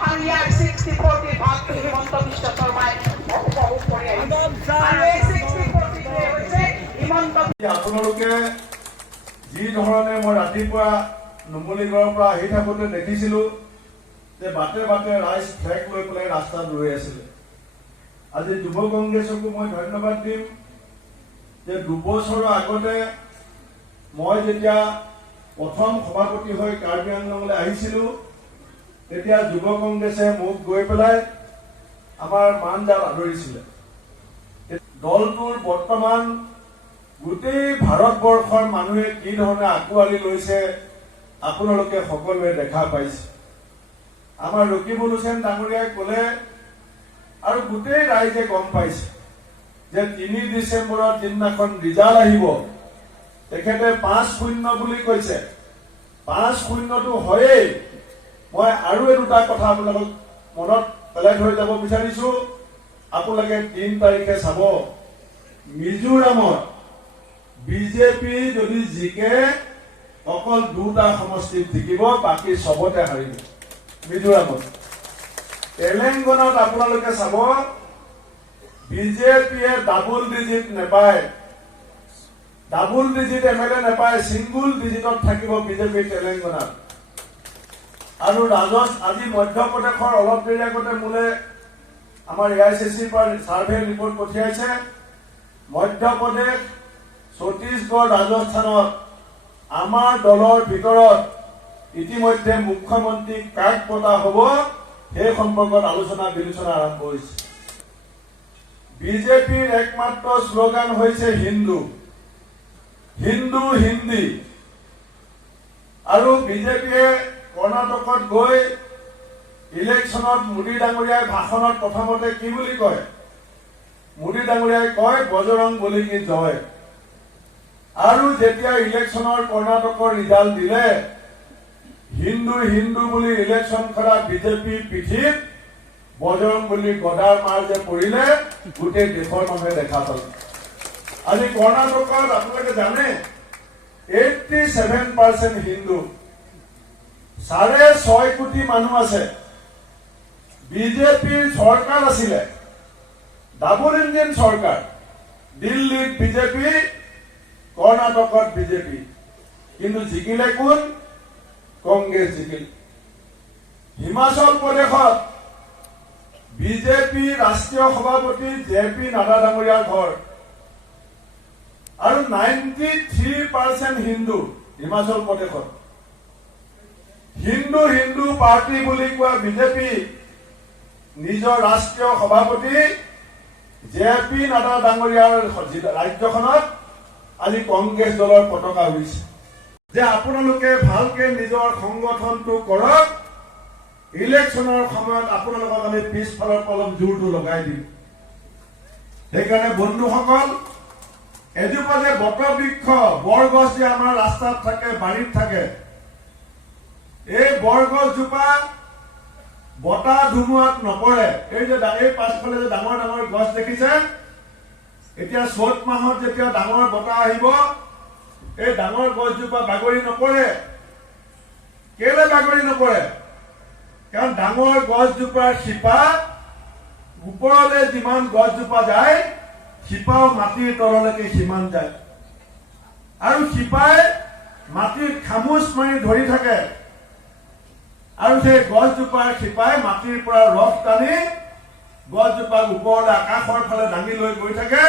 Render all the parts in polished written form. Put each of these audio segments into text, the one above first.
ইয়াৰ 60-40 ভাগটো হিমন্ত বিশ্ব শৰ্মাই উপভোগ কৰি আহিছে আৰু এই 60-40 হৈছে হিমন্ত। আপোনালোকে যি ধৰণে মই ৰাতিপুৱা নুমলীগড়ৰ পৰা আহি থাকোঁতে দেখিছিলোঁ যে বাটে বাটে ৰাইজ ফ্লেগ লৈ পেলাই ৰাস্তাত ৰৈ আছিলে। আজি যুৱ কংগ্ৰেছকো মই ধন্যবাদ দিম যে 2 বছৰৰ আগতে মই যেতিয়া প্ৰথম সভাপতি হৈ কাৰ্বি আংলঙলৈ আহিছিলোঁ তেতিয়া যুৱ কংগ্ৰেছে মোক গৈ পেলাই আমাৰ মানডাল আদৰিছিলে। দলটোৰ বৰ্তমান গোটেই ভাৰতবৰ্ষৰ মানুহে কি ধৰণে আঁকোৱালি লৈছে আপোনালোকে সকলোৱে দেখা পাইছে। আমাৰ ৰকিবুল হুছেইন ডাঙৰীয়াই ক'লে আৰু গোটেই ৰাইজে গম পাইছে যে 3 ডিচেম্বৰৰ দিনাখন ৰিজাল্ট আহিব। তেখেতে 5-0 বুলি কৈছে। 5-0টো হয়েই। মই আৰু দুটা কথা আপোনালোকক মনত পেলাই থৈ যাব বিচাৰিছো। আপোনালোকে 3 তাৰিখে চাব মিজোৰামত বিজেপি যদি জিকে অকল 2টা সমষ্টিত জিকিব, বাকী সবতে হাৰিব মিজোৰামত। তেলেংগানাত আপোনালোকে চাব বিজেপিয়ে ডাবল ডিজিট নেপায়, ডাবল ডিজিট এমএলএ নেপায়, সিংগুল ডিজিটত থাকিব বিজেপি তেলেংগানাত। আৰু আজি মধ্যপ্ৰদেশৰ অলপ দেৰি আগতে মোলে আমাৰ AICCৰ পৰা সাৰ্ভে ৰিপৰ্ট পঠিয়াইছে। মধ্যপ্ৰদেশ, ছত্তীশগড়, ৰাজস্থানত আমাৰ দলৰ ভিতৰত ইতিমধ্যে মুখ্যমন্ত্ৰী কাক পতা হ'ব সেই সম্পৰ্কত আলোচনা বিলোচনা আৰম্ভ হৈছে। বিজেপিৰ একমাত্ৰ শ্লোগান হৈছে হিন্দু, হিন্দু হিন্দী। আৰু বিজেপিয়ে কৰ্ণাটকত গৈ ইলেকশ্যনত মোদী ডাঙৰীয়াই ভাষণত প্ৰথমতে কি বুলি কয়? মোদী ডাঙৰীয়াই কয় বজৰং বলি কি জয়। আৰু যেতিয়া ইলেকশ্যনৰ কৰ্ণাটকৰ ৰিজাল্ট দিলে হিন্দু হিন্দু বুলি ইলেকশ্যন খেলা বিজেপি পিঠিত বজৰং বলি গদাৰ মাৰ যে পৰিলে গোটেই দেশৰ মানুহে দেখা পালে। আজি কৰ্ণাটকত আপোনালোকে জানে 87% হিন্দু, 6.5 কোটি মানুহ আছে। বিজেপিৰ চৰকাৰ আছিলে, ডাবল ইঞ্জিন চৰকাৰ। দিল্লীত বিজেপি, কৰ্ণাটকত বিজেপি, কিন্তু জিকিলে কোন? কংগ্ৰেছ জিকিল। হিমাচল প্ৰদেশত বিজেপি ৰাষ্ট্ৰীয় সভাপতি JP নাড্ডা ডাঙৰীয়াৰ ঘৰ আৰু 93% হিন্দু হিমাচল প্ৰদেশত। হিন্দু হিন্দু পাৰ্টি বুলি কোৱা বিজেপি নিজৰ ৰাষ্ট্ৰীয় সভাপতি JP নাড্ডা ডাঙৰীয়াৰ ৰাজ্যখনত আজি কংগ্ৰেছ দলৰ পতাকা উৰিছে। যে আপোনালোকে ভালকে নিজৰ সংগঠনটো কৰক, ইলেকশ্যনৰ সময়ত আপোনালোকক আমি পিছফালৰ অলপ জোৰটো লগাই দিম। সেইকাৰণে বন্ধুসকল, এজোপা যে বটবৃক্ষ বৰগছ যে আমাৰ ৰাস্তাত থাকে, বাৰীত থাকে, এই বৰগছজোপা বতাহ ধুমুহাত নপৰে। এই যে এই পাছফালে যে ডাঙৰ ডাঙৰ গছ দেখিছে, এতিয়া চ'ত মাহত যেতিয়া ডাঙৰ বতাহ আহিব এই ডাঙৰ গছজোপা বাগৰি নপৰে। কেলে বাগৰি নপৰে? কাৰণ ডাঙৰ গছজোপাৰ শিপা ওপৰলৈ যিমান গছজোপা যায় শিপাও মাটিৰ তললৈকে সিমান যায় আৰু শিপাই মাটিত খামুচ মাৰি ধৰি থাকে আৰু সেই গছজোপাৰ শিপাই মাটিৰ পৰা ৰস টানি গছজোপাক ওপৰলৈ আকাশৰ ফালে দাঙি লৈ গৈ থাকে,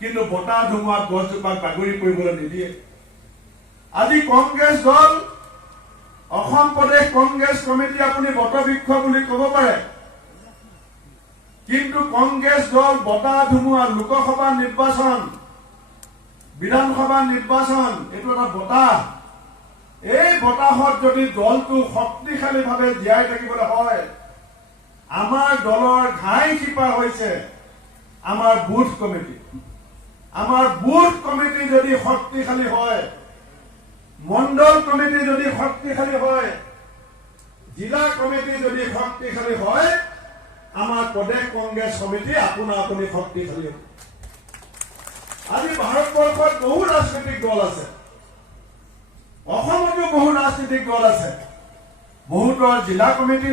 কিন্তু বতাহ ধুমুহাত গছজোপাক বাগৰি পৰিবলৈ নিদিয়ে। আজি কংগ্ৰেছ দল, অসম প্ৰদেশ কংগ্ৰেছ কমিটি আপুনি বটবৃক্ষ বুলি ক'ব পাৰে, কিন্তু কংগ্ৰেছ দল বতাহ ধুমুহা, লোকসভা নিৰ্বাচন, বিধানসভা নিৰ্বাচন, এইটো এটা বতাহ। এই বতাহত যদি দলটো শক্তিশালীভাৱে জীয়াই থাকিবলৈ হয়, আমাৰ দলৰ ঘাই শিপা হৈছে আমাৰ বুথ কমিটি। আমাৰ বুথ কমিটি যদি শক্তিশালী হয়, মণ্ডল কমিটি যদি শক্তিশালী হয়, জিলা কমিটি যদি শক্তিশালী হয়, আমাৰ প্ৰদেশ কংগ্ৰেছ কমিটি আপোনা আপুনি শক্তিশালী হ'ব। আজি ভাৰতবৰ্ষত বহু ৰাজনৈতিক দল আছে, অসমতো বহু ৰাজনৈতিক দল আছে, বহুতৰ জিলা কমিটি